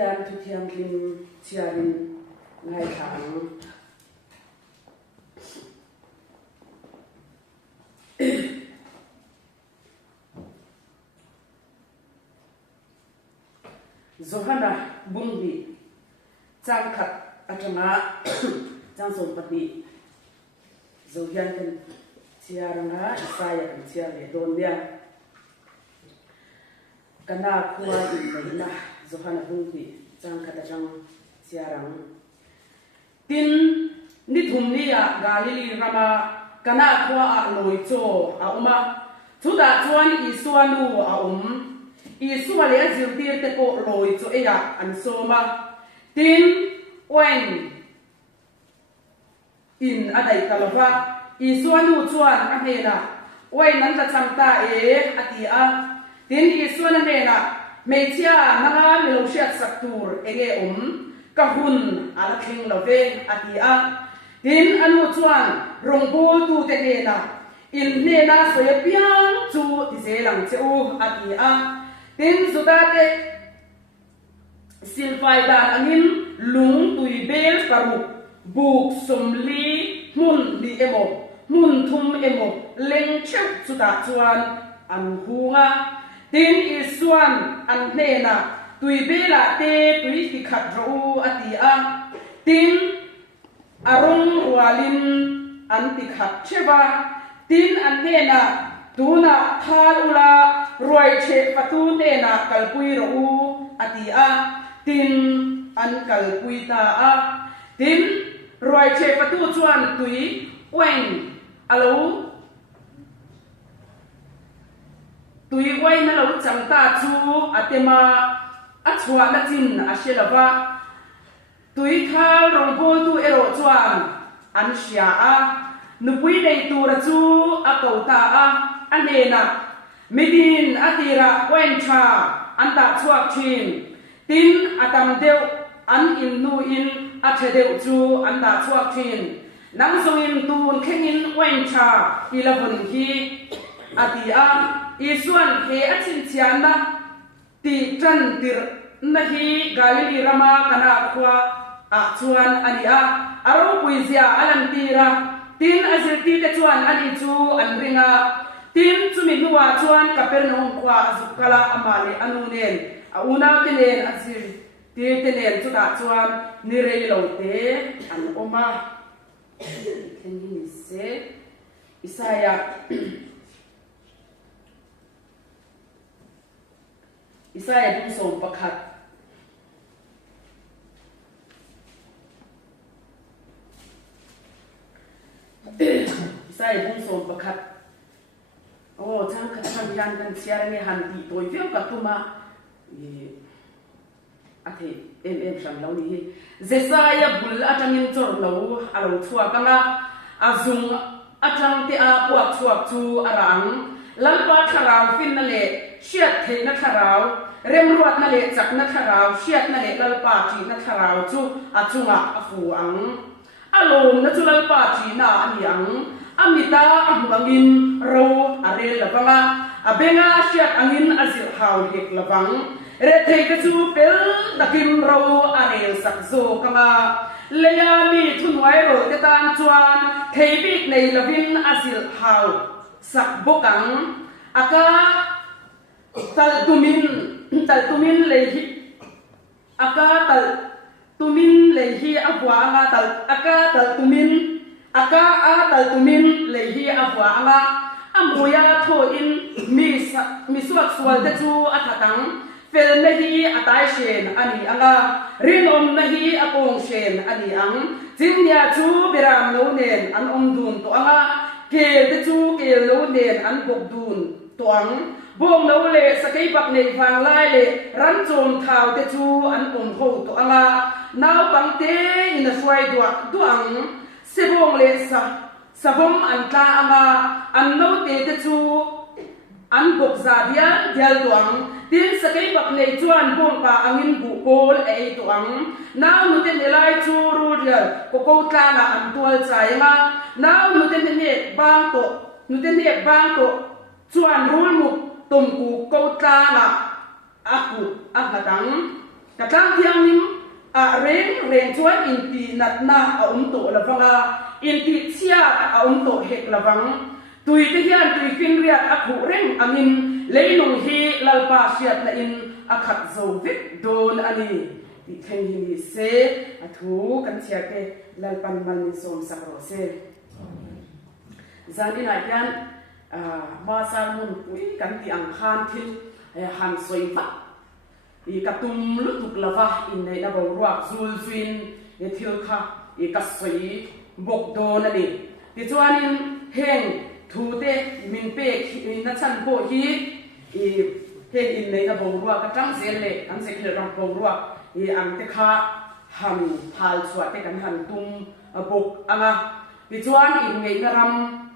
hian thu thiam lim chiarin ngai thang Zohana bungbi chang khat atanga chang som papi zohian kan chiaranga isaya kan chia le don dia kana khuwa in leina Zohana bungbi chang khat atang chiarang tin ni thumni ya galili rama kana khuwa a loi cho a uma chuda chuan isuanu a Isu wale azil tir te ko loi cho eya an soma tin wen in adai talova isu anu chuan a hena wen nan ta chamta ati a tin isu na hena meichia nanga melo shiat saktur ege ka hun ala thing love ati a tin anu chuan rongbol tu te hena in hena soya piang chu ti zelang cheu ati a tin sudate silfai dan angin lung tui bel karu buk somli mun li emo mun thum emo leng cheu suda chuan an hunga tin iswan an nena tui bela te tui ki khat ro ati a tin arong walin an ti khat cheva tin an nena tuna thalula roi che patu te na kalpui ro u ati a tin an kalpui ta a tin roi che patu chuan tui wen alo tui wen na lo chang ta chu atema a chua na chin a shelawa tui thal rong bol tu ero chuan an sia a nupui nei tu ra chu a ko ta a anena midin atira wencha anta chuak thin tin atam deu an in nu in athedeu chu anta chuak thin nang songin tun khenin wencha 11 hi atia isuan he achin chiana ti tran tir na hi galili rama kana khwa a chuan ania aro puizia alam tira tin azirti te chuan ani chu an ringa tin chumi nuwa chuan kapernaum kwa azukala amale anunen a una tenen azir ti tenen chuda chuan ni rei lote an oma thengin se Isaya bung som pakhat Isaya bung som pakhat chang khat chang yan kan chiar nge han ti toy veu ka tuma athe em sam lo ni Zesaya bul atangin chor lo alo thua kanga azung atang te a puak chuak chu arang lalpa tharau fin na le shiat the na tharau rem ruat na le chak na tharau shiat na le lalpa chi na tharau chu achunga afu ang alom na chu lalpa chi na ani ang amita amangin ro arel lavanga abenga shiat angin azil haw hek lavang re thei ka chu pel dakim ro arel sakzo kama leya mi thunwai ro te tan chuan thei bik nei lavin azil haw sak bokang aka tal tumin lehi aka tal tumin lehi abwa anga tal aka tal tumin aka a tal tumin lehi abwa anga amuya tho in mi suak sual te chu athatang fel nahi atai shen ani anga rinom nahi apong shen ani ang jingya chu biram lo nen an dun to anga kel te chu kel lo nen an bok dun to ang bom lo le sakai bak nei phang lai le ran chom thau te chu an ho to anga naw bang te in a swai duang sebong le sabom an tla anga an no te chu an bok za dial duang tin sakai bak nei chuan bom pa angin bu kol ei tuang naw nu te nelai chu ru rial ko tla na an tual chai ma naw nu te ne bang to chuan rul mu tum ku ko tla na aku ahatang ka tang thiang nim a reng chuan in ti nat na a to lawanga in ti chia a to hek lawang tui te hian tui fin riat a khu reng angin leinung hi lalpa siat na in a khat zo vek don ani ti theng hi se a thu kan chia ke lalpan mal ni som sak ro se zani na hian ba sa mun pui kan ti ang khan thil han soi va i katum lutuk lava in nei na bo ruak zul fin e thil kha i ka soi bok don ani ti chuanin heng thu te min pe in na chan po hi i heng in nei na bo ruak ka tang zel le ang se khil rang bo ruak i ang te kha ham phal chua te kan han tum bok anga ti chuan in nei na ram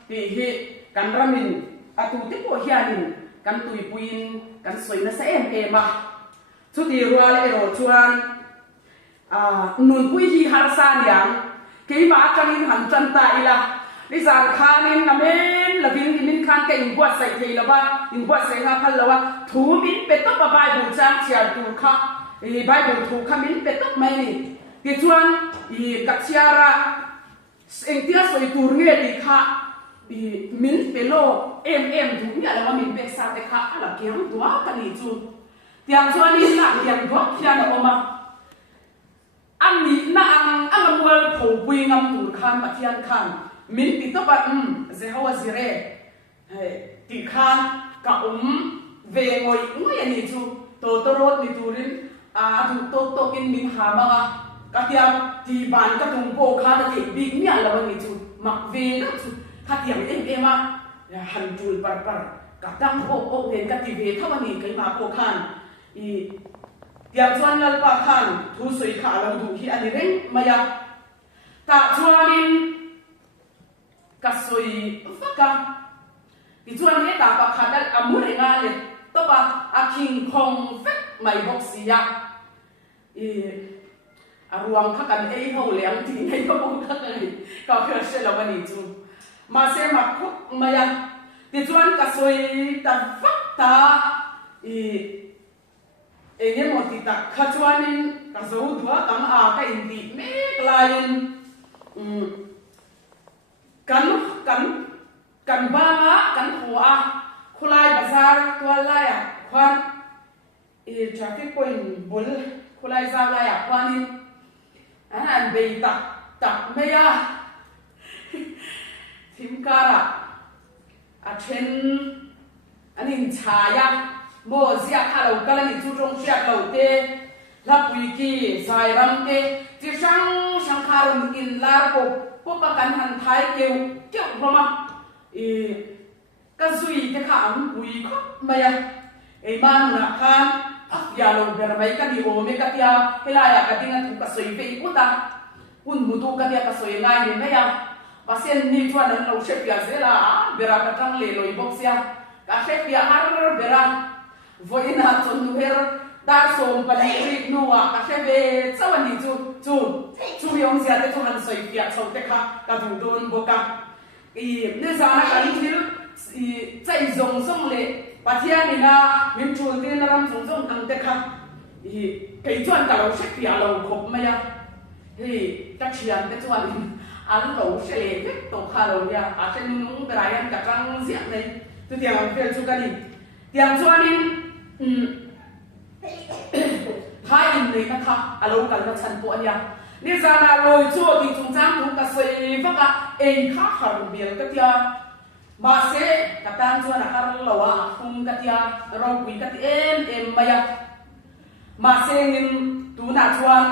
ti hi kan ramin atu te po hianin kan tui puin kan soi na sa em a chu ti rual ero chuan nun pui hi har san yang ke ma kanin han chan ta ila ni zan khanin amen lavin min khan ke in buat sai thei lawa in buat sai ha phal lawa thu min pe to ba bai bu chang chiar tu kha i bai bu thu kha min pe to mai ni ti chuan i ka chiara eng tia soi tur nge ti kha i min pe lo em thu ni ala min pe sa te kha ala kiam tua ka ni chu tiang chuan ni na tiang thok khian a oma anh ni na ang mual pho pui ngam tur khan ma thian khan min ti to ba ze hawa zire ti khan ka ve ngoi ngoi ani chu to rot ni turin du to kin min ha ma ka tiam ti ban ka tung po khan ti big ni ala ni chu mak ve na chu ka tiam em a han tul par ka tang o nen ka ti ve thawani kai ma po khan i tiang chuan lalpa khan thu soi kha lo du hi ani reng maya ta chuanin ka soi faka ti chuan he ta pa khadal amur nga le to ba a king khong fek mai bok sia i aruang kha kan ei ho leang ti nei ba bok kha ni ka khar se lo ni chu ma se ma khu maya ti chuan ka soi ta fak ta i enge moti ta khachuanin ka zo dua tam a ka indi me klain kan ba ma kan hoa khulai bazar twala ya kwan e traffic point bul khulai za la ya kwanin an be ta me ya thimkara a chen anin chaya mo zia kha lo kala ni chu trong sia lo te la pui ki sai ram te ti sang kharun in lar po pa kan han thai keu roma e ka zui te kha am pui kho maya e man na khan ya lo ber mai ka di o me ka tia hela ya ka tinga tu ka soi pe puta hun mutu ka tia ka soi ngai ni maya pasen ni chuan an lo she pia zela bera ka tang le loi box ya ka she pia har bera voina chon nu her dar som pali ri nuwa ka shebe chawani chu yong sia te chuan soi pia chau te kha ka du don boka i ne zana ka thil i chai zong song le pathia ni na min chul tin ram zong ang te kha i kai chuan ka lo she pia lo khop ma ya he ta chian te chuan an lo she le vek to kha lo ya a chen nung brayan ka tang zia nei tu tiang fel chu ka ni tiang chuanin hai in nei na kha alo kal na chan po ania ni zana loi chu ti chung chang tu ka sei vaka ei kha har bial ka tia ma se ka tan chu na har lawa hum ka tia ro pui ka ti em maya ma se nin tu na chuan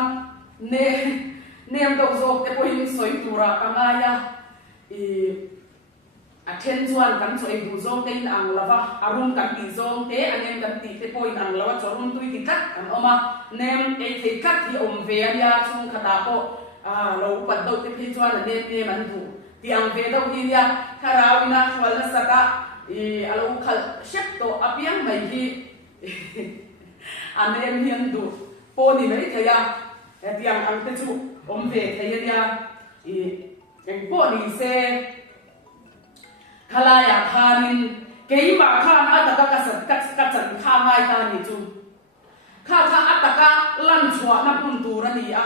nem do zo te po hin soi tura ka nga ya a then chuan kan choi bu zong te in ang lava arum kan ti zong te anem kan ti te point ang lawa chorum tui ti kat an oma nem e the kat hi om ve ya chung khata ko lo pat do te phi chuan ne man du ti ang ve do hi ya kharawina khwal na saka alo khal shek to apiang mai hi anem hian du po ni mai thaya ti ang te chu om ve thaya ya eng po ni se khalaya khanin keima khan ataka kasat kachan kha ngai ta ni chu kha ataka lan chua na pun tu ra ni a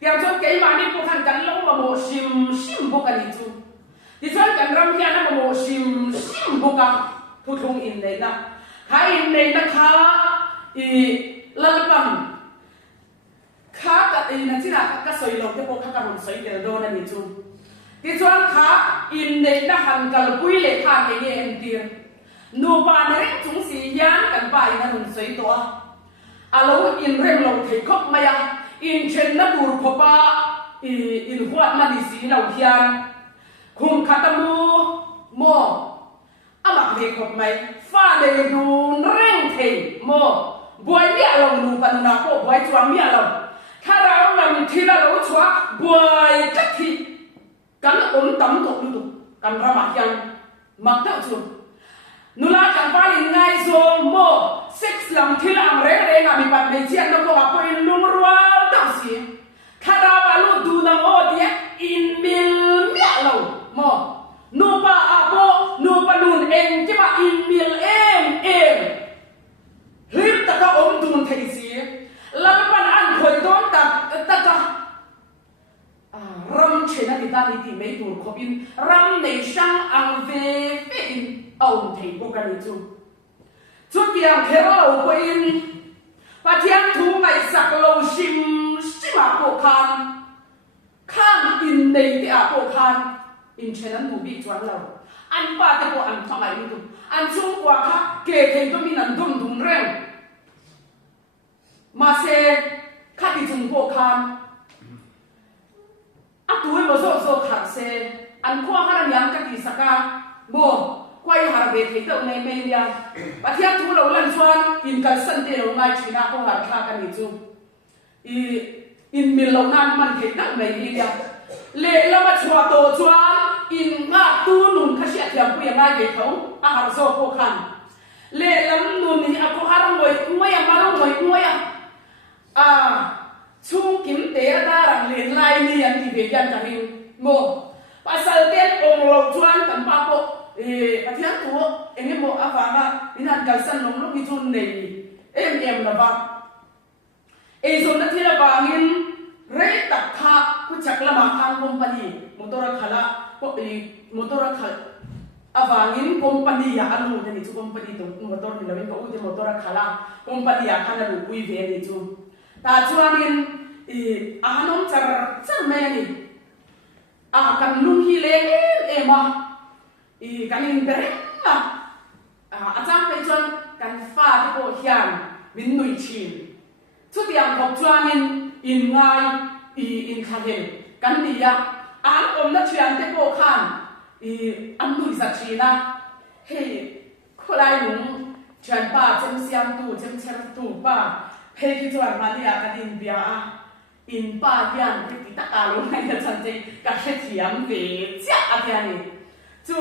tiang chuan ke ma ni po khan kan lo ma mo sim bo ka ni chu ti chuan kan ram hian na mo sim bo ka thu thung in nei na ha in nei na kha i lan pam kha ka i na chi na ka soi lo te po kha ka ron soi tel do na ni chu ti chuan kha in nei na han kal pui le kha ke nge en tir nu pa na reng chung si yan kan pa i na ron soi to alo in rem lo thei khop maya in chen na dur khopa in huat na ni si lo hian khum khatamu mo amak le khop mai fa le dun reng thei mo boy mi alo nu pan na ko boy chuang mi alo thara nam thila lo chwa boy takhi kan tam to lu kan ra ma hian mak ta chu nula kan pa in ngai zo mo sex lam thil ang re re nga mi pat nei chian no ko apo in lung rual ta si khara ba lu du na o dia in mil mia lo mo no pa apo no pa nun en chi ma in mil em hip ta ka om dun thei si lam pan an khoi don ta ka ram chena ni ta ni ti mei tur khop in ram nei sang ang ve fe in ông thầy cô cái này chung chút tiền thế lâu của in và thiên thu ngày sạc lâu sim mà bộ khan in này thì bộ khan in trên anh bị choáng lâu anh ba cái bộ anh thằng này đi anh chung qua khác kể thêm cho mình anh đun reng mà sẽ khác đi chung bộ khan tuổi mà số khác sẽ anh qua hai năm cái gì sạc bộ quay hàng về thấy tượng này mình ya, và theo chú lâu lần xuân in cái sân để lâu ngày chỉ là không hàng khác cái gì chung, in mình lâu năm mình thấy tượng này đi ya, lệ lâu mà chùa tổ chuan in ngã tu nung khát sẽ thiam quỳ ngay về thấu, hàng số cô khăn, lệ lắm nung thì cô hàng ngồi ngồi chung kiếm tế ta rằng liền lai ni anh thì về dân cả hình một, và sau tiên ông lâu chuan tầm ba bộ Atian tu em mo avanga ina galsan long long itun nei em la ba zon na thila bangin re tak kha ku chakla ma khang company motora khala ko motora khal avangin company ya anu ni chu company to motor ni lawin ko u motora khala company ya khana lu ui ve ni chu ta chuanin ahanom char me ni kan lung hi le ema kan in bere achang pe chuan kan fa ti ko hian min nui chin chu tiang khop chuanin in ngai in khagen kan ni ya an om na thian te ko khan an nui za china he kholai nung chan pa chem siam tu chem cher tu pa he ki chuan mani a kan in bia in pa hian ti ta ka lo nai na chan te ka he thiam ve cha a hian ni chú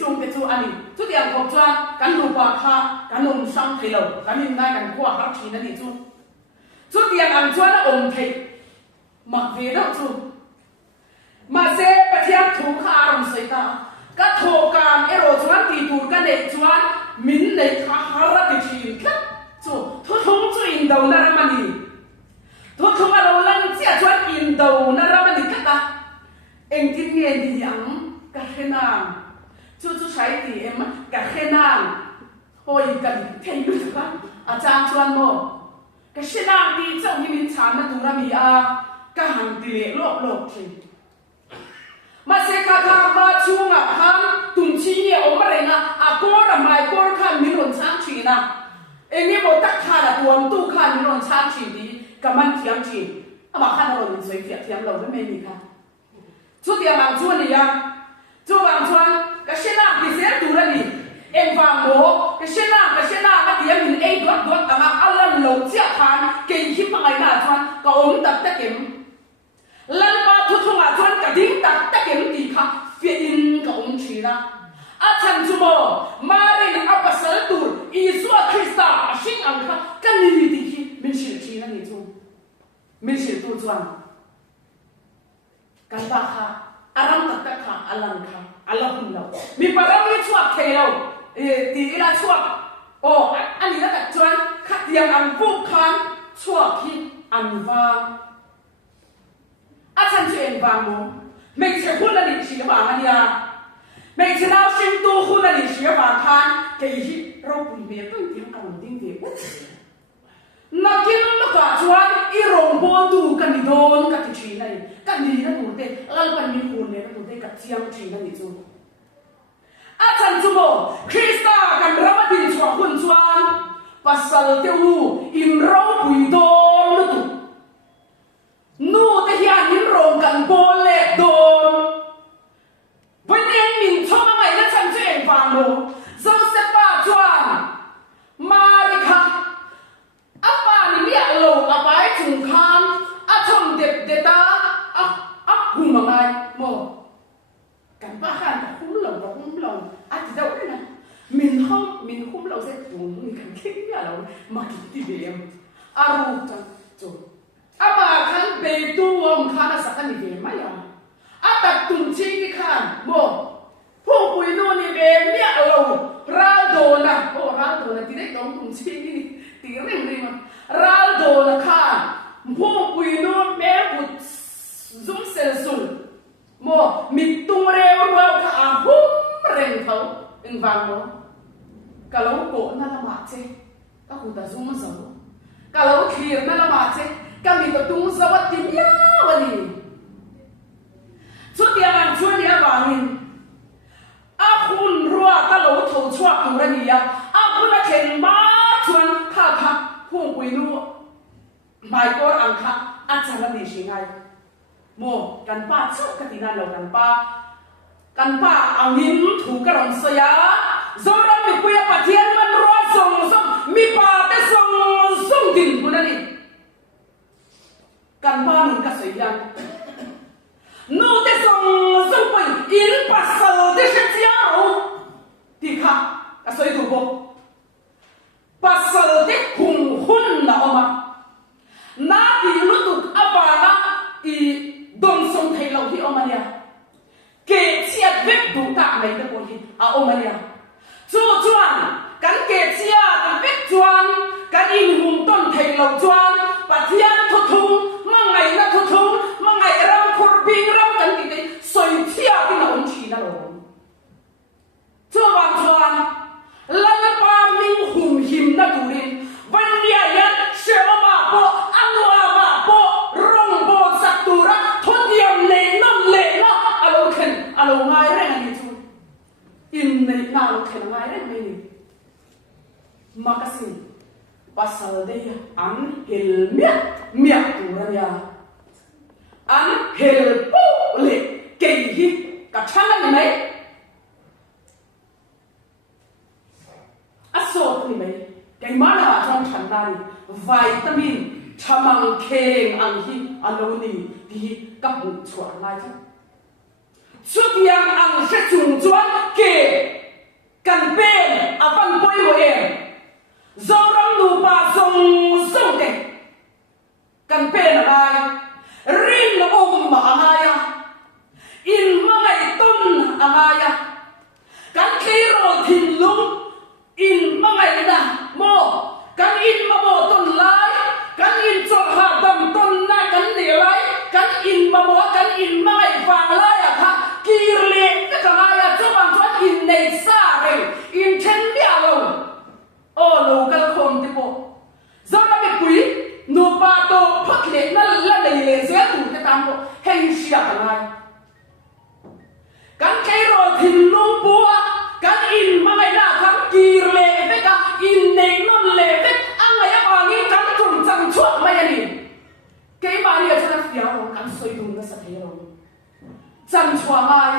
chung cái chú anh chú tiền học cho cán nộp qua kha cán nộp sang thầy lầu cán hiện nay cán qua học thì nó đi chú tiền ăn cho nó ổn thầy mặc về đâu chú mà sẽ bắt theo thủ kha làm gì ta các thổ cam ero chuan tì tụt cái này chuan min này kha hara cái chuyện khác chú thôi không chú in đầu na ra mani thôi không ở đâu lăng chia chuan in đầu na ra mani khác ta em tin nghe đi ăn cả khe nàng chú sai thì em cả khe nàng hồi cần thay đổi các trang chuan mò cái khe nàng thì trong khi mình chán nó tụi nó bị cả hàng tỷ lệ lộp thì mà sẽ cả mà chung ham tụm chi nhiều ông mà đây na cô là mai cô khăn mình luôn sáng chỉ na em nghe một tắc khăn là tuồng tu khăn mình luôn sáng chỉ đi cảm ơn thiam chỉ mà khăn rồi mình giới thiệu thiam lâu với mình đi khăn chú tiệm hàng chuan này chú vàng chuan cái xe nào thì sẽ tụ ra đi em vàng bố cái xe nào cái điểm mình ấy đốt mà ăn lâu chia than kinh khiếp bằng ngày nào chuan có ốm tập tất kiếm lần ba thu thu à chuan cả đinh tập tất kiếm thì khác phía in có ốm chỉ ra chân chú mò Maria apasal tụ Isu Krista sinh ăn khác cái gì thì khi mình xử chỉ là gì chú mình xử tụ chuan cái ba khác aram tak kha alam kha alahun lo mi param ni chuak thelo ti ila chuak anh ấy đã chọn khát tiếng ăn vô khăn chua khi ăn vàng chân chuyện vàng mồ mình sẽ hôn là định chỉ vàng anh à mình sẽ nào sinh tu hôn là định chỉ vàng than cái gì rau bùi bề tôi tiếng ăn tiếng việt nó kia nó cả chọn i rong bò tu cái gì đồn cái chuyện này cái gì nó tụt đấy lại còn mình hôn này nó tụt đấy cái chiang chuyện này chứ chân chú bộ Krista kan rapat din chua hun chuan pasal teu in rau bùi đồn nó tụt nu te hian in rong kan bol le don với em mình cho mà ngày nó chân chuyện vàng đồ Joseph ba chuan Marika apa ni bia lo apa chung khan a chom de ta a hum ma mai mo kan ba khan ta hum lo a ti đâu đấy nè mình hum lo sẽ tung mình kan kinh ya lo mà ti bem a ru ta cho ama khan be tu om khan sa kan ni be ma ya a ta tung chi ki khan moผู้คุยนู่นนี่เองเนี่ยเราโดนนะเราโดนนะที่ได้ต้องคุมชีนี่ตีเร่งมันเราโดนนะค่ะผู้คุยนู่นแม่บุตรซุ่มเซลซุ่มโมมิตุงเร็วเราค่ะหุ้มเร่งเขาอึ้งฟังโมกะเราโกะนั่นละมาเจ้ก็คุณตาซุ่มมันสนุกกะเราเขียนนั่นละมาเจ้ก็มีตัวตุ้งสวัสดิ์ยาววันนี้ชุดเดียวกันชุดเดียวกันอาคุณรัวตะโหลถูชวกตุระเนียอาคุณละเข็นบ้าชวนข้าพักผู้กุยนู่ไม่ก็อังคักอาจารย์ดีสิไงโมกันป้าชอบกันที่นั่นเรากันป้าเอาหินถูกกระรองเสียจอเราไม่คุยกับเทียนมันรัวส่งมีป้าแต่ส่งดินคุณนั่นนี่กันป้าหนึ่งก็เสียยังนู่นแต่ส่งไปอินปัสสาวะที่เสียที่ข้าก็สวยถูกบ่ปัสสาวะที่หุ่นละออกมานาดีรู้ตุกอาบานะอีดงส่งไทยเราที่ออกมาเนี่ยเกจียเว็บดูตาไม่ได้บ่ที่ออกมาเนี่ยจวนกันเกจียกันเว็บจวนกันอินหุ่นต้นไทยเราจวนปัทยาทุทุมังไงนะทุทุมังไงเราคุรบิงเรากันที่ได้สวยเที่ยวที่เราอุ่นชีนะเราจวนลันปามิงหุ่มหิมนะดูรินวันเดียยันเชื่อมาโปอันวามาโปร่องโปสัตตุระทุเดียมเนน้ำเละนะอารมณ์เข็นอารมณ์ง่ายแรงนี่จูอินในน่าเราเข็นง่ายแรงไม่นี่มากสิpasal dia an hel turanya an hel le kehi kachana ni mai asot ni mai kai mana chong chanda ni vitamin chamang kheng ang hi aloni di kapu chwa lai chu sut yang ang se chung chuan ke kan pen avan poi mo em Zorang lupa song deh kan pena lai rin ma angaya in mangai tun angaya kan kiro thinlung in mangai na mo kan in mamo ton lai kan in chok ha dam ton na kan le lai kan in mamo kan in mangai wang lai ha kirle ka ngaya chawang chuan in nei sa re in chen bia lo local home tipo zona me pui no pato pakle na la le ze tu te tambo hei sia kanai kan kairo thin lung bua kan in mai na kan kirle ve ka in nei non le ve anga ya ba ni kan chun chang chuak mai ani ke ba ni cha fia ro kan soi du na sa thei ro chang chua mai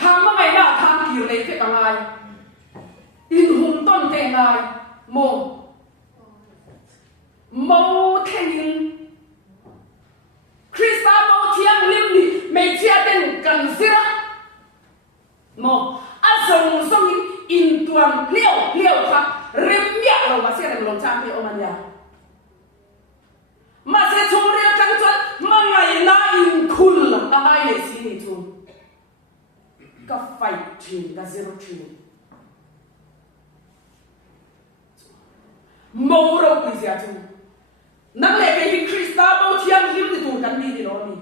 kham mai na kan kirle ve ka ngai in hum ton te ngai mo thiên Krista mo thiang lim ni me chia ten kan sira mo asong song in tuam liao kha rem ya lo ma sia lo chang pe o man ya ma se chung re chang chuan ma ngai na in khul a mai le si ni chu ka fight thin ka zero thin mô râu quỳ giả chung nắng lệ cái hình Krista bao chiang hiếm thì tụi cần đi thì đó đi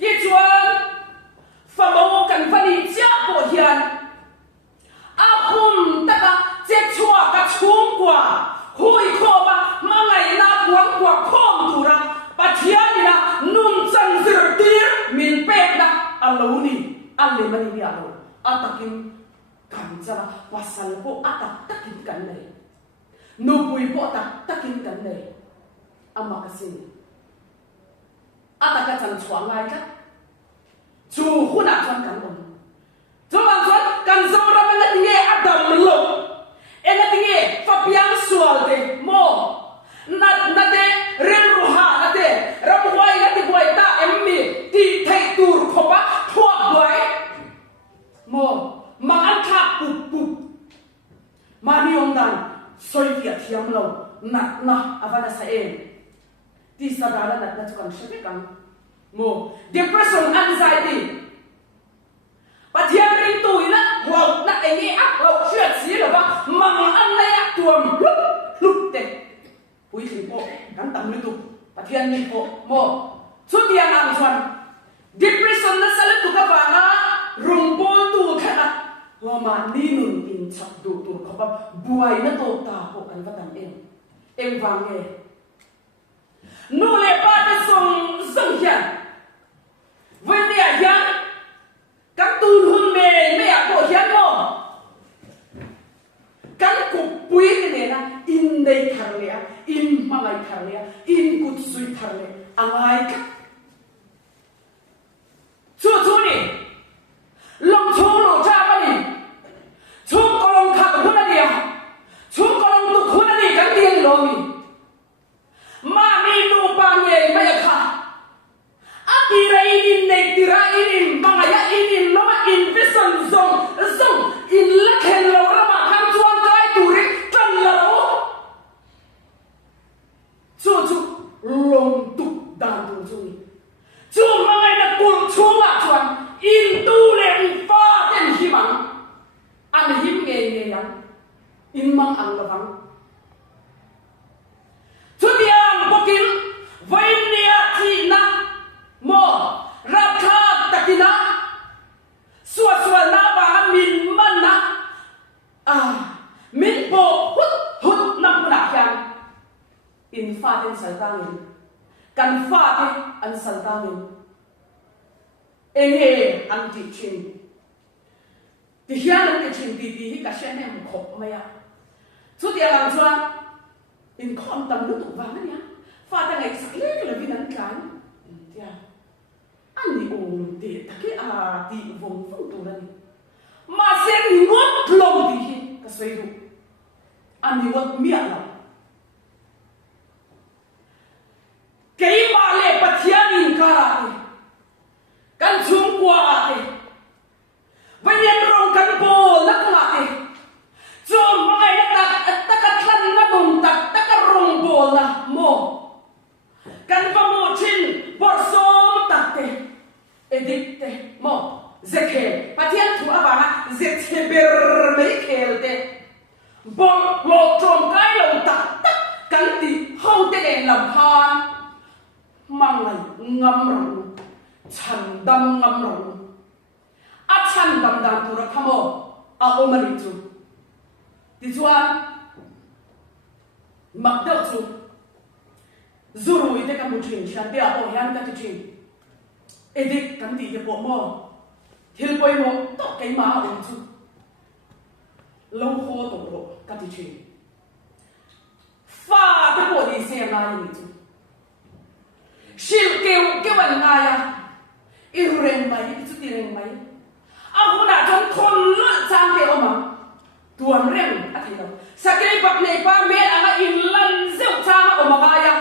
cái chuan pha mô cần phân đi chắc bộ hiền hum tất cả chết chua cả chung quả hui khô ba mà ngày na quăng quả khom tụ ra bà thiên đi na nung chân dừa tia min pet na alo ni alle mani ni alo atakin kan jala pasal po atak takin kan nei nupui po takin kan nei ama kasin ataka chan chuang ngai ka chu huna chuan kan on chu ang chuan kan zora man na tinge adam lo ena tinge fa piang sual de mo na de ren ruha na de ram huai na ti buai ta emmi ti thai tur khoba thua buai mo mang ăn khạc bụp bụp mà đi ông đàn soi việc thiam lâu nạt avana sa em ti sa da nạt cho con sẽ biết căng mo depression anxiety bà thiam ring tuổi na wow na anh ấy ác lâu chuyện gì là ba mang ăn này ác tuồng lúc tệ quý thì bộ gắn tầm liên tục bà thiam liên bộ mo suốt tiền ăn xuân depression na sa lết tụ các bạn á rung bol tu thana mà ni nun in chak du tu khaba buai na to ta ko kan vatan em vang nghe nu le pa ta song song hian với nia hian kan tu hun me a ko hian mo kan ku pui ni na in dei thar le in mangai thar le in kut sui thar le angai ka chu ni long chu lo cha ma ni chu ko long kha ko na dia chu ko long tu khu na ni kan dien lo mi ma mi nu pa nge ma ya kha a ti ra in nei ti ra in ma ya in lo ma in vision zong in la khen lo ra ma kan chuan kai tu ri kan la lo chu long tu dan tu chu ni chu ma ngai na kul chu ma chuan in tu len fa ten hi mang an him nge yang in mang ang lavang chu diang bokin vain nia thi na mo rakha takina suwa na ba min man na min po hut nam na kyan in fa ten saltangin kan fa te an saltangin enge an ti chin ti hian an ti chin ti hi ka shen hem khop maya chu ti ang chuan in khom tam lu tu wang ania fa ta ngai sak le le vin an kan tia an ni om ti ta ki a ti vong fong tu la ni ma se ni ngot long ti hi ka sei du an ni ngot mi ala kei ma le pathian in kara kan chung kwa ate vanyan rong kan bol na ka ate cho mai na ta ka tlan na dum ta ka rong bol na mo kan va mo chin bor som ta te edikte mo zekhe pathian thu abana zekhe ber me khelte bol lo trom kai lo ta kan ti hau te den lam phan mangai ngam rong chan dam ngam rong a chan dam dan tu ra khamo a omani chu ti chuan mak deuh chu zuru ite kan mu thin shan te a o hian ka ti thin edik kan ti ke po mo thil poi mo to kai ma o chu lo ho to ro ka ti thin fa te po di se nga ni chu shil ke wan nga ya iren mai chu ti ren mai a huna jong khon lu chang ke oma tuan rem a thilo sakei bak nei pa me anga in lan zeu chang oma ga ya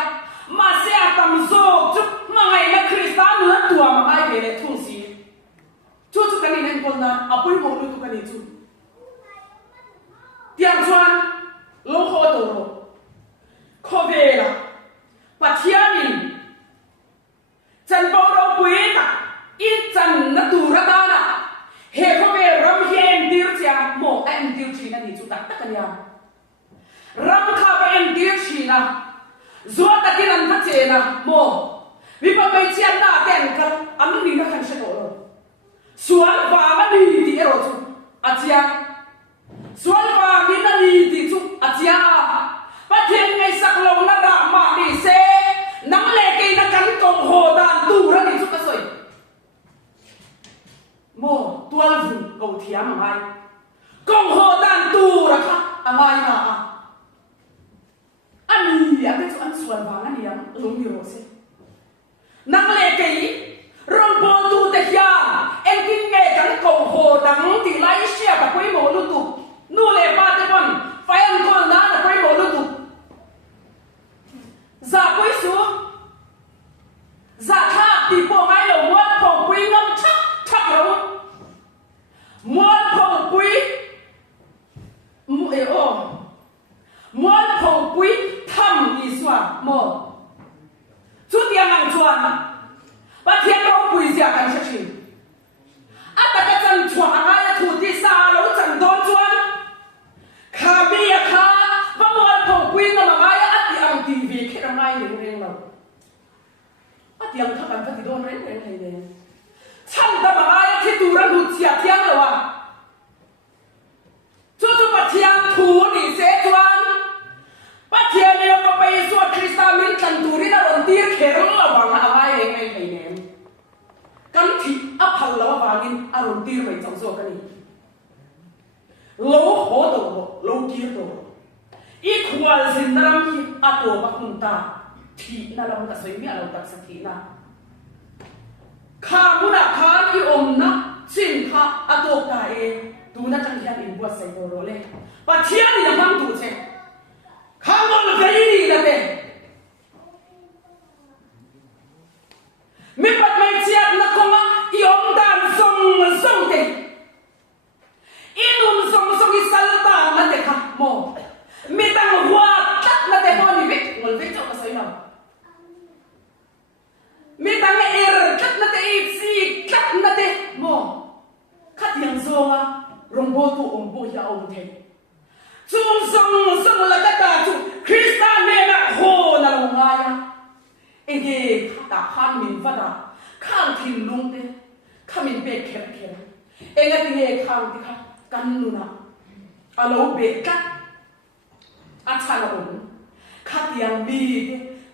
ma se atam zo chu ma ngai na kristan na tua ma ngai ve le thung si chu kan ni nen kon na apoi mo lu tu kan ni chu tiang chuan lo ho to ro kho ve la pathianin chan bo ro pui ta in chan na tu ra ta na he ko be ram he en dir cha mo en dir chi na ni chu tak tak kan ya ram kha ba en dir china zo ta kin an tha che na mo vi pa pai chian na ten ka am ni na khan se ko suan va ma ni ti ero chu achia suan va mi na ni ti chu achia pa thiên ngày sak lo na da ma ni se nang le ke na kan kong ho dan tu ra ni chu ka soi mo tual vu ko thia ma ngai kong ho dan tu ra kha angai na ani ya ke chu an suan va na ni yang lung ni ro se nang le ke ron bo tu te ya en kin nge kan kong ho dang ti lai sia ka koi mo lu tu nu le pa te bon phải ăn con na na koi mo lu tu za koi su za tha ti po ngai lo mo phong quy ngam chắc chắc lo muôn phong quy mu e o muôn phong quy tham y xoa mo chút tiếng ăn chuan ba thiên đâu quy gì cả sẽ chịu à ta cái chân chuan ai thủ đi xa lâu chân đón chuan khá bia khá và muôn phong quy ngam ai à đi ăn TV khi nào ai hiểu riêng đâu à đi ăn thắp ăn phải đi đón riêng riêng hay đấy chân ta mà ai khi tu ra hụt chia thiên rồi à chút chút ba thiên thủ đi sẽ chuan ba thiên này có bây giờ Krista min chân tu đi na ron tir kherong la wang na ai ai ai ai nem kan thi a phal la wangin a ron tir mai chang so kan ni lo ho to lo kir to i khwal sin ram hi a to ba hun ta thi na lam ka soi mi a lo tak sa thi na kha mu na kha i om na sin kha a to ta e tu na chang hian in bua sai ro le pa thian ni mang tu che khang on cái gì là thế mi pat mai chiat na konga i om dan song song te inum song song i salta na te kha mo mi tang wa tat na te mo ni vit ngol vit cho ka sai na mi tang tat na te i si tat na te mo khat yang zonga rombo tu om bo ya om te chung song song la ka ta chu Krista ne na ho na lo nga ya ege ta khan min va da khang thin lung te khamin be kher kher enga ti he khang ti kha kan nu na alo be ka a chan on khat yang bi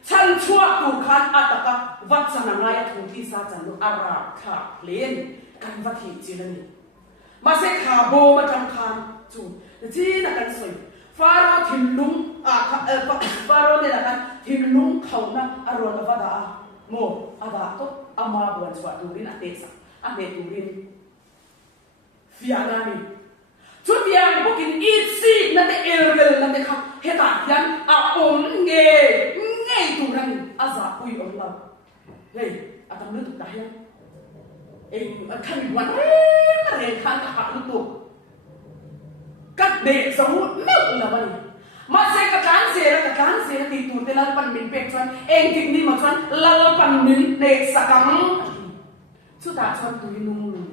chan chua tu khan ataka wat sana nga ya thu ti sa chan lu ara kha len kan va thi chi na ni ma se kha bo ma tam khan chu chi na kan soi Pharaoh thim lung Pharaoh ne la kan thim lung khau na aron avada mo ada to ama buan chwa turin atesa ame turin fiana ni chu tiang bukin eat seed na te ervel na te kha heta yan a om nge turan aza ui om la hey atam lu tu ta hian em khan wan re khan ka ha lu tu các đệ sống nước là vậy mà sẽ các cán xe thì tụi tên là phần mình bẹt choan em thích đi mà choan là phần mình để sạc cắm chú ta choan tụi nung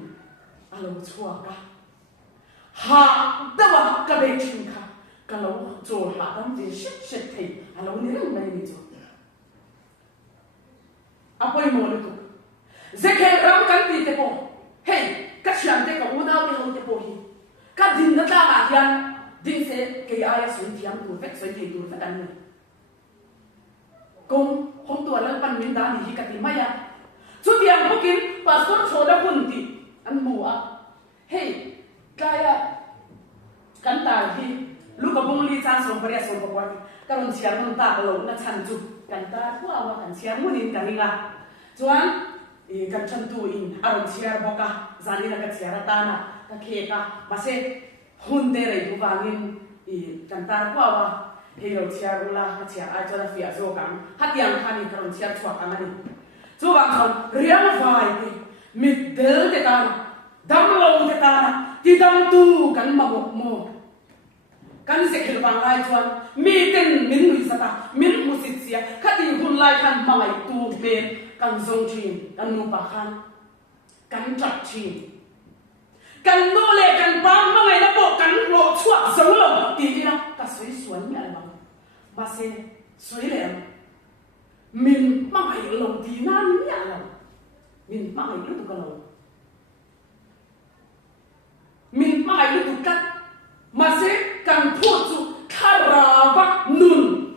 alo chua cả ha đó là cái đệ chính cả cái lâu做hạ tâm gì shit thì alo nè này đi cho apa yang mau itu zeker ram kan ti te po hey các siam te ka una te ho te po hi các din na ta ka hian din se ke ai soi thiam tu vek soi ti tu fa dan ni kong hom tu ala pan min da ni hi ka ti maya chu tiang bukin pastor choda hun ti an mu a hey kaya kan ta hi lu ka bung li chan som paria som pa ka ron siar mun ta ka lo na chan chu kan ta ku awa kan siar mun in ka ringa chuan kan chan tu in aron siar boka zani na ka siar ta na ka khe ka ma se hun de rei bu wangin kan ta ku awa he lo siar ula ka siar ai cho la fia zo kam hatiang khani ka ron siar chwa ka ni chu wang thon riam vai ti mit del te ta dam lo te ta ti dam tu kan ma bok mo kan se khel bang lai chuan mi ten min lui sata min musit sia khati hun lai khan mangai tu ben kan zong thin kan nu pa khan kan chat thin kan no le kan pa mangai na bo kan lo chua zo lo ti ina ka soi suan mi al bang mà sẽ suy lệ mình mang hải lòng thì nan nhả lòng mình mang hải lúc tụ lòng mình mang hải lúc tụ cắt mà sẽ cần thua tụ khara vác nun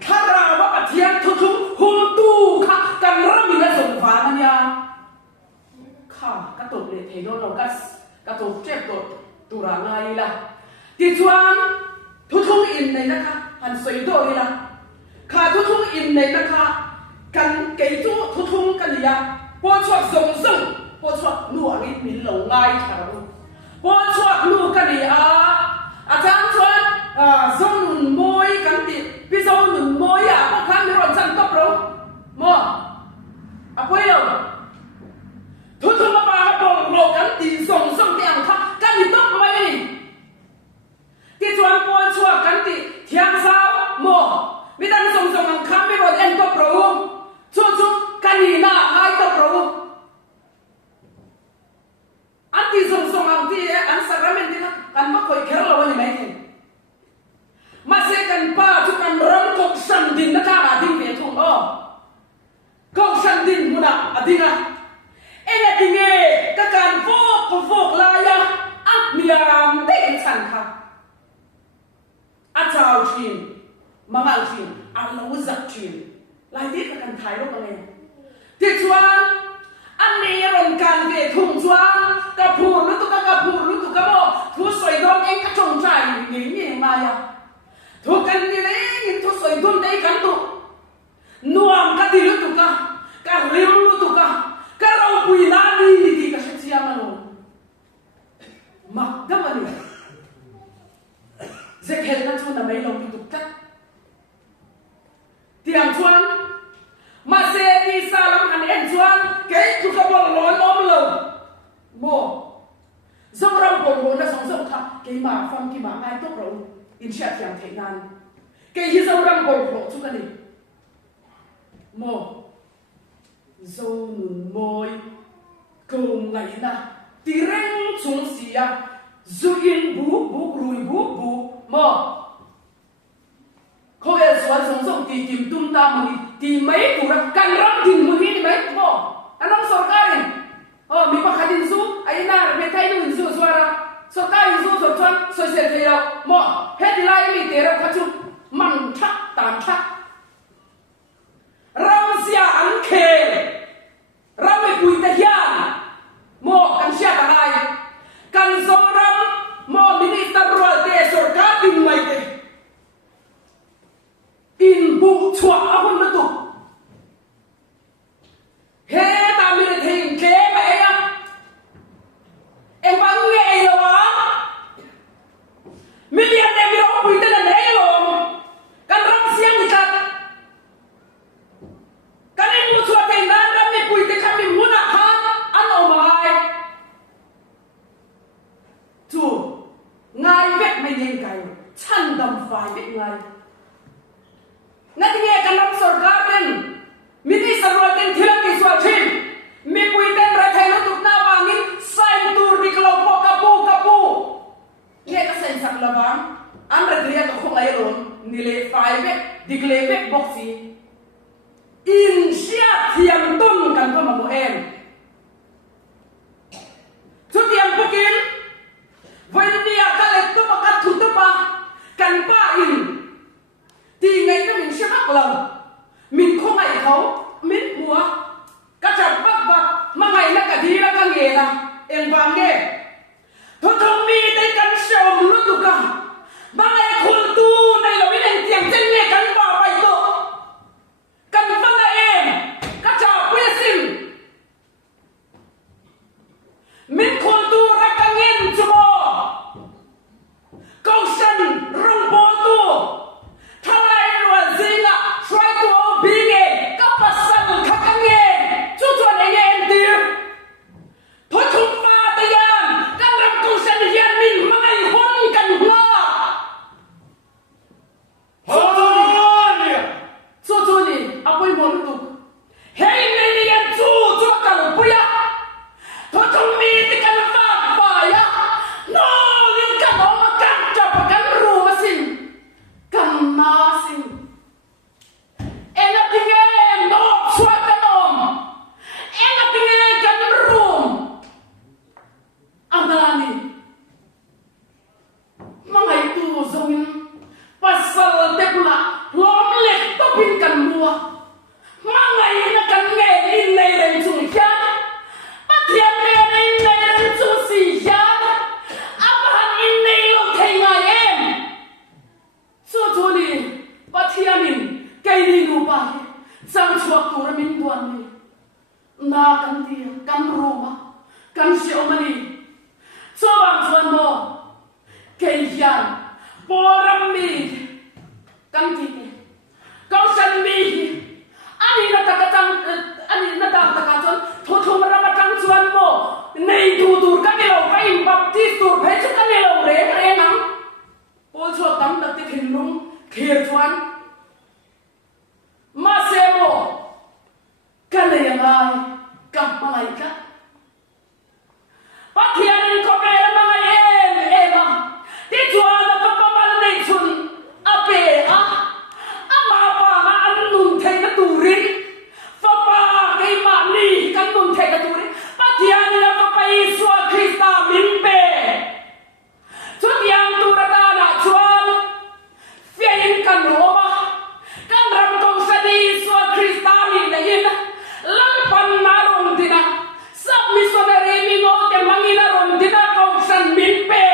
khara vác thiệt thu thu hôn tu khá cần ra mình đã dùng phá nó nha khá các tổ lệ thầy đó nó các tổ chết tổ tụ ra ngay là thì chuan thu thu in này nè khá hành suy đôi là khá thu thu in này nè khá cần cái chú thu thu cái gì à bỏ chuột dùng dùng bỏ chuột nụ anh mình lâu ngay khá đâu bỏ chuột nụ cái gì à chẳng chuan dùng nụn môi cái gì bây giờ nụn môi có khá mới rồi chẳng tốt đâu mà quay đâu thu thu mà bà bỏ lộ cái gì dùng dùng thì ăn khá cái gì tốt mấy thì chuan bỏ chuột cái gì thiang sao mà bây giờ dùng dùng ăn khá mới rồi ăn tốt đâu chuột cái gì na ai tốt đâu anh thì dùng ăn thì anh sacrament thì anh mắc coi kéo lâu như mấy thế mà sẽ cần pa chúng anh rong cột sân đình nó cả đình về thùng cột sân đình mua nào đình em là đình nghề các can vô lại miam để sẵn khá chào chuyện mà ngạo chuyện lâu giặc chuyện lại tiếp các can thái lúc này thì chuan anh đi rong can về thùng chuan cả phù lúc tụ cả bộ thu soi đón em các trồng trại nghĩ mà thu cần đi đấy nhìn thu soi đón đấy cần tụ nuông cái gì lúc tụ cả liu lúc tụ cả rau bùi lá đi thì cả sẽ chia mà luôn mặc đó mà đi dễ hết nó chuan là mấy lòng tụ cắt tiang chuan mà sẽ đi xa lắm anh em chuan cái tụ cả bộ lón ôm lồng mồ dẫu rong bộ lón đã sống dẫu thà cái mà phong cái mà ai tốt rồi in sẽ chẳng thể nan cái gì dẫu rong bộ lón chú cái này mồ dâu nụn môi cùng ngày na tí reng chung xìa dù in bú rùi bú mồ không phải xoắn sống sống thì tìm tung ta mà thì mấy cụ ra càng rong tìm một đi mấy mồ anh không sổ cái này mình có khá tin giúp ấy na về thay nó mình giúp xoa ra sổ cái mình giúp sổ choan sổ xẹt về đâu mồ hết lại mình để ra phát chung mặn chắc tàn chắc rau xia ăn kề rau về bùi tây hiền mồ ăn xia cả hai cần gió rau mồ mình đi tập rồi để sổ cá tìm mày để in bu chua áo quần nó tụ he ta mình thì kế mẹ em vẫn nghe rồi á mình đi ăn em đi đâu bùi tây là đấy rồi cần rau xia người ta cái này mua chua thì nó đã bị bùi thì không bị muốn à ha ăn ở ngoài chủ ngài vết mày nhìn cái chăn đầm phải vết ngài nanti nghe cái nông sờ garden mình đi sờ rồi tên thiếu cái xóa chim mình bùi tên ra thay nó tụt nào bằng những sai tour đi câu po kapu nghe cái sen sạc là vàng anh ra kia cái không ai rồi nile phải vết đi kle vết boxy in sia thiam tung kan ko mo em chu tiam pukin voin dia kale tu pa ka thu tu pa kan pa in thì ngày đó mình sẽ bắt lòng mình không ngày khấu mình mua các chàng bắt bạc mà ngày nó cả đi nó cả nghề là em vàng nghề thôi không mi đây cắn sầu lúc tụ cả mà ngày khôn tu đây là mấy anh tiền chân nghề cắn vào bài tổ poram mi kan ti kau san mi ani na ta ka chon thum ra ma tang chuan mo nei du ka ni lo ka im baptist tur phe chu ka ni lo re nang pol cho tam dak ti thin lung khir chuan ma se mo ka le ngai ka ma lai ka pathian ko pe ma ngai em ti chuan ka pa ma nei chun a pe a ma pa ma an nun thei na turin fa pa kai ma ni kan nun thei na turin pathian la pa pa Isu Krista min pe chu tiang tu ra ta na chuan fian kan roma kan ram kong sa ni Isu Krista min da yin lang pan na rom dina sab missionary mi ngo te mangina rom dina kong san min pe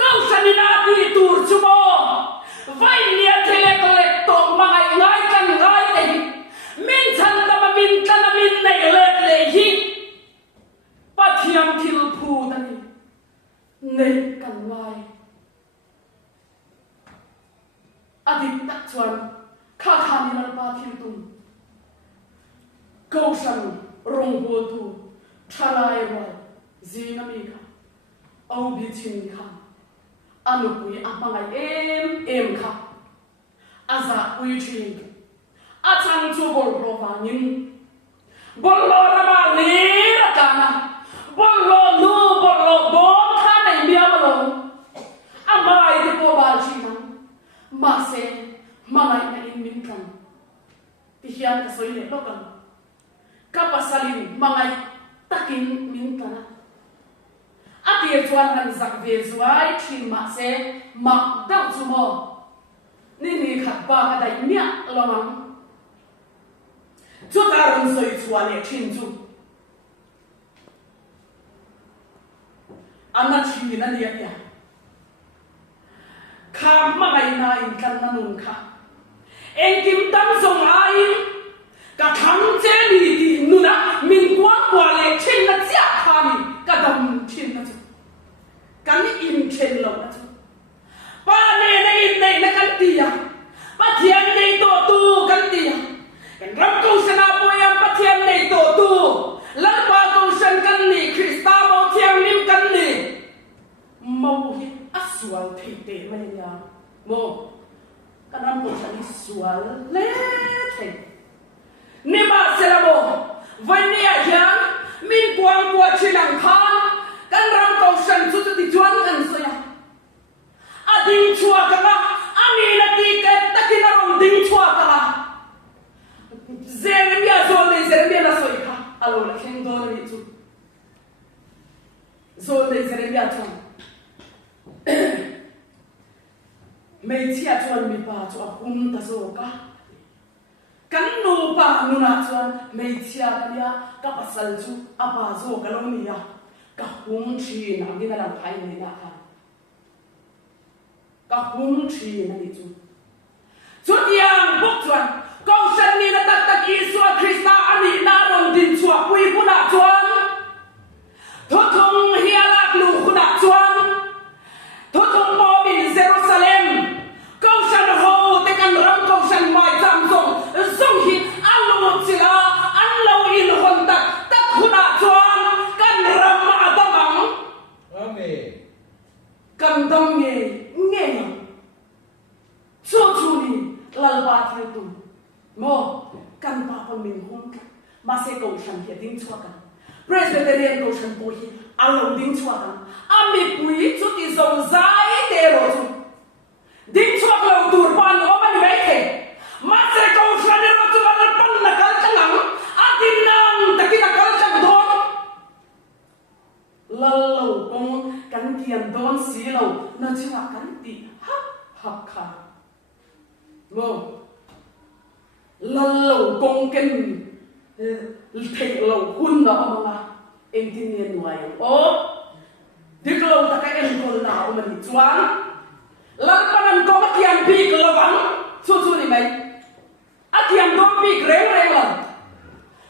kong san na ti tur chu mo vai nia thele kole to mangai ngai kan ngai te min chan ta ma min kan min nei le hi pathiam thil phu ta ni nei kan ngai adik tak chuan kha kha ni lan pa thil tum kau san rong bo tu thalai wa zina mi kha au bi chin kha anu pui apangai em kha aza pui chin a chang chu bol ro wa nin bol lo ra ma ni ra kana bol lo nu bol lo bo kha nei mi a lo amai de po ba chi na ma se ma ngai na in min kan ti hian ka soi le lo kan ka pasalin mangai takin min kana atia chuan han zak ve zuai thin ma se ma dau chu mo ni khat pa ka dai nya lawang chu ta ron soi chuan le thin chu anna chi na lia ya kha ma ngai na in kan na nun kha en kim tam song ai ka thang che ni ti nu na min kwa kwa le thin na cha kha ni ka dam thin na chu kan in chen lo na chu pa ne na in nei na kan ti ya pathian nei to tu kan ti ya kan ram ko sana po ya pathian nei to tu lan pa ko san kan ni Krista mo thiang lim kan ni mo hi aswal thei te ma ya mo kan ram ko san sual le thei ni ma se la mo vai ni a hian min kwang kwa chilang khan kan ram ko san chu ti chuan kan so ya ading chua ka la ani na ti ka takina rom ding chua ka la Jeremia zol de Jeremia na so ka alo la khen do ni chu zol de Jeremia chu mei chia chuan mi pa chu a kum ta so ka kan no pa nu na chuan mei chia ka ya ka pasal chu apa zo ka lo ni ya ka hum thi na ni na phai ni na ka ka hum thi na ni chu chu tiang bok chuan kau san ni na tak Isu Krista ani na ron din chua pui pu na chuan tho thong hialak lu khu na chuan tho thong mo bin Jerusalem kau san ho te kan ram kau san mai jam zong hi alu chila an lo in hon tak khu na chuan kan ram ma damang amen kan dam nge chu ni lal ba thil tu mo kan pa pa min hom ka ma se ko san hi ding chua ka presbyterian ko san bo hi alo ding chua ka ami pui chu ti zo zai te ro chu ding chua lo tur pan o ma ni bai the ma se ko san ro chu ma pan na kal chang a din nang takina kal chang don lal lo kong kan kian don si lo na chua kan ti ha kha mo lalo kong ken thei lo hun na ma em tin niên ngoài ô dik lo ta ka em ko na o man chuan lan panan ko ma kian pi ko lawang chu ni mai a kian do pi reng la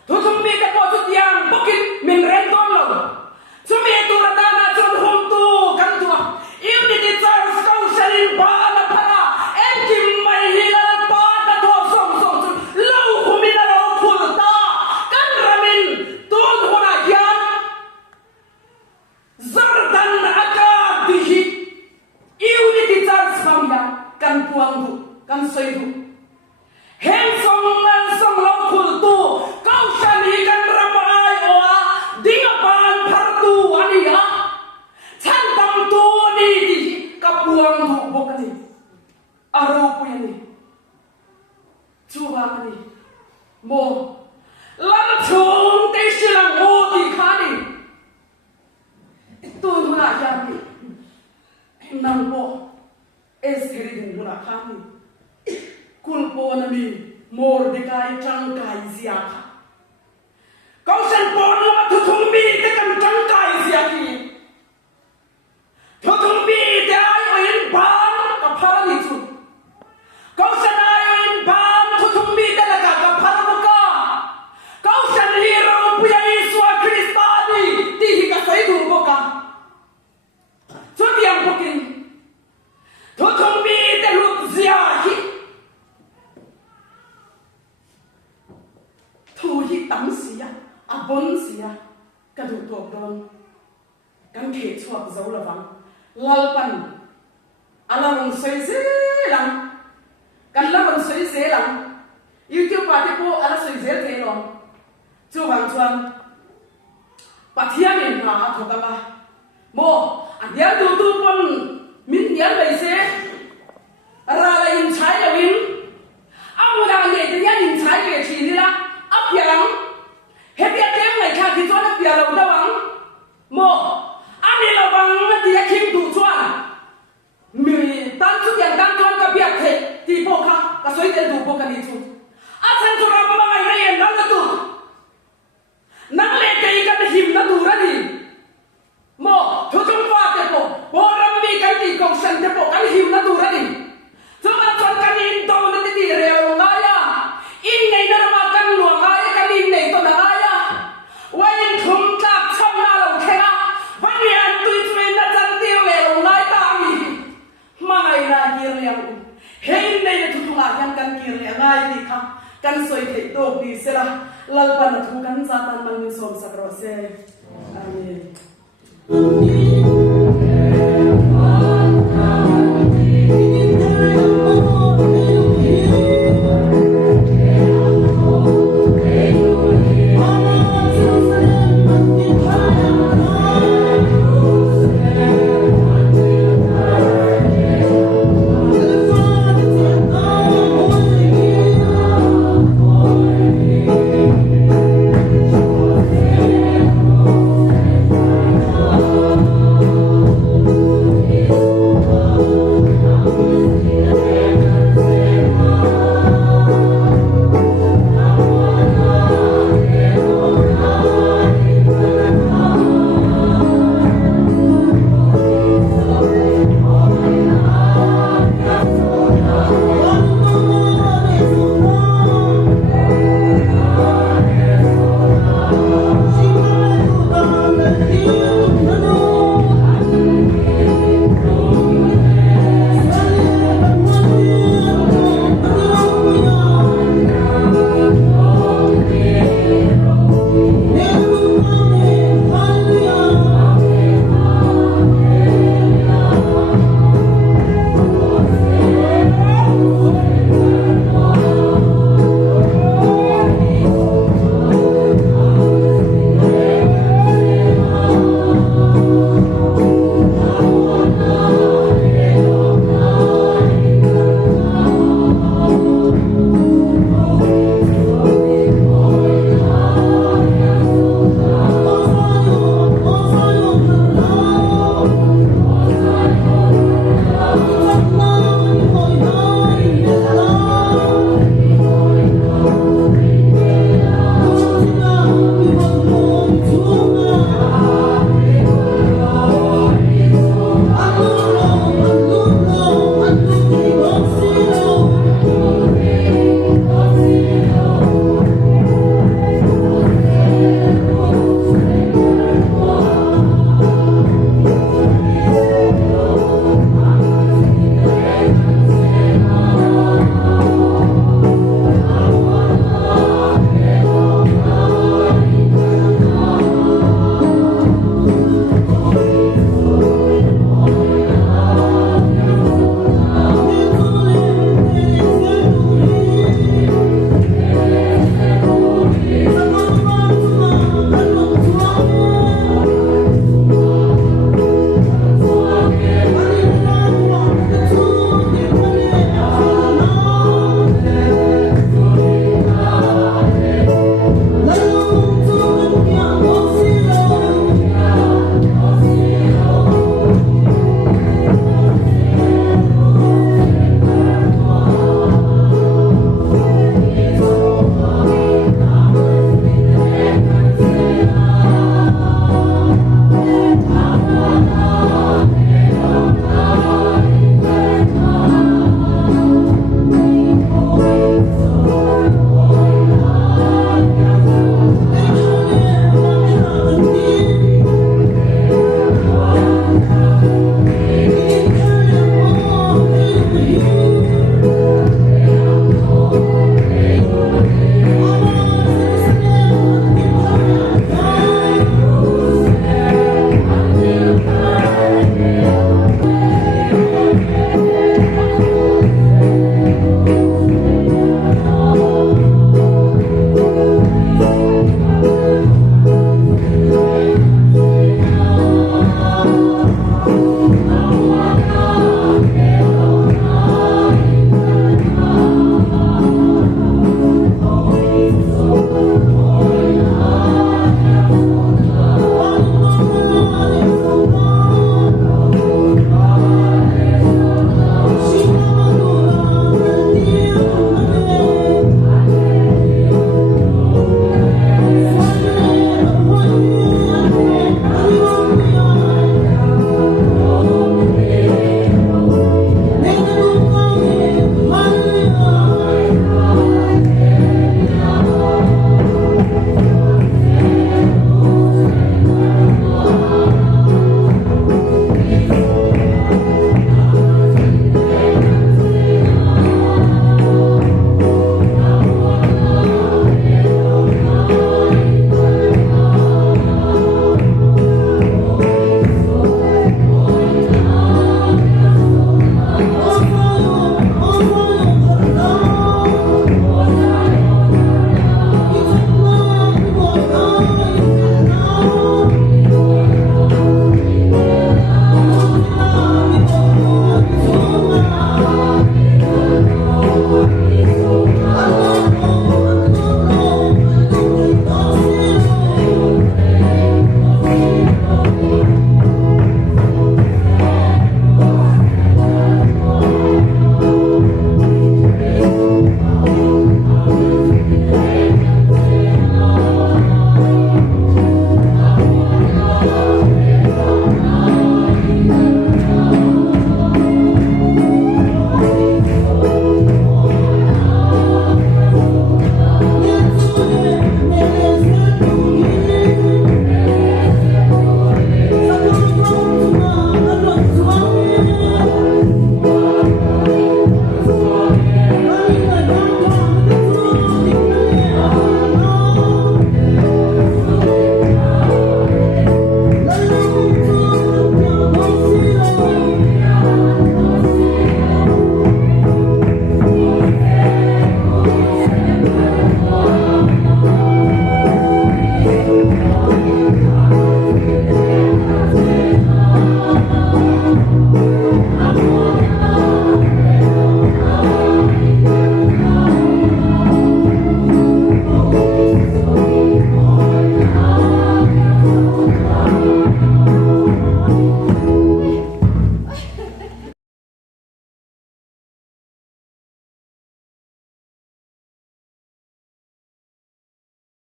thu thum mi ka po chu tiang bokin min ren don lo chu mi tu ra ta na chon hom tu kan tu im ni ti char skau sharin mo lan chung te silang mo ti khani tu na ya ni nang mo esgeri din na khani kulpo na mi Mordecai trăng cài zia kha câu san po no ma thu thung bi te kam trăng cài zia ki thu thung bi te ai in ban ka phara ni chu câu san ai in ban thu thung bi te la ka phara ma ka câu san hi ro pu ya Yesu Krista ni ti hi ka sai du ko ka chu tiang ko kin thu thung bi te lu zia ki thu hi tắm xía bốn xía cái thủ tục đơn cái thể chuộc dấu là vắng lal pan ala rong soi dễ lắm cái la rong soi dễ lắm YouTube party po ala soi dễ thế lo chu hàng chuan pathia min ma thọ ka ba mo dia tu tu pon min dia lai se ra la in chai la win amuna ne dia in chai ke chi ni la ấp yang hết biết tiếng này khác thì cho nó bịa đầu đâu bằng một anh đi là bằng thì kim đủ cho mình tan chút yang tan cho cái bịa thế thì bộ khác cái số tiền đủ bộ cái gì chứ anh xem cho nó bằng ngày này nó là đủ nắng lên cái hiểm nó đủ ra đi một thứ trong pha thì bộ ra đi cái gì còn sân thì bộ cái hiểm nó đủ ra đi chúng ta chọn cái in to nó đi rèo ngay à in này nó mà căn luồng ngay cái in này tôi là ngay à quay thùng cạp trong na lồng khe vẫn hiện tùy tùy nó chân tiêu lệ lồng ngay ta mi mà ngày là kia lèo hình này là thùng là yang căn kia lệ ngay đi khá căn xoay thể tổ đi sẽ là lần ban là thùng căn gia tan mang xôm sạc rõ xe amen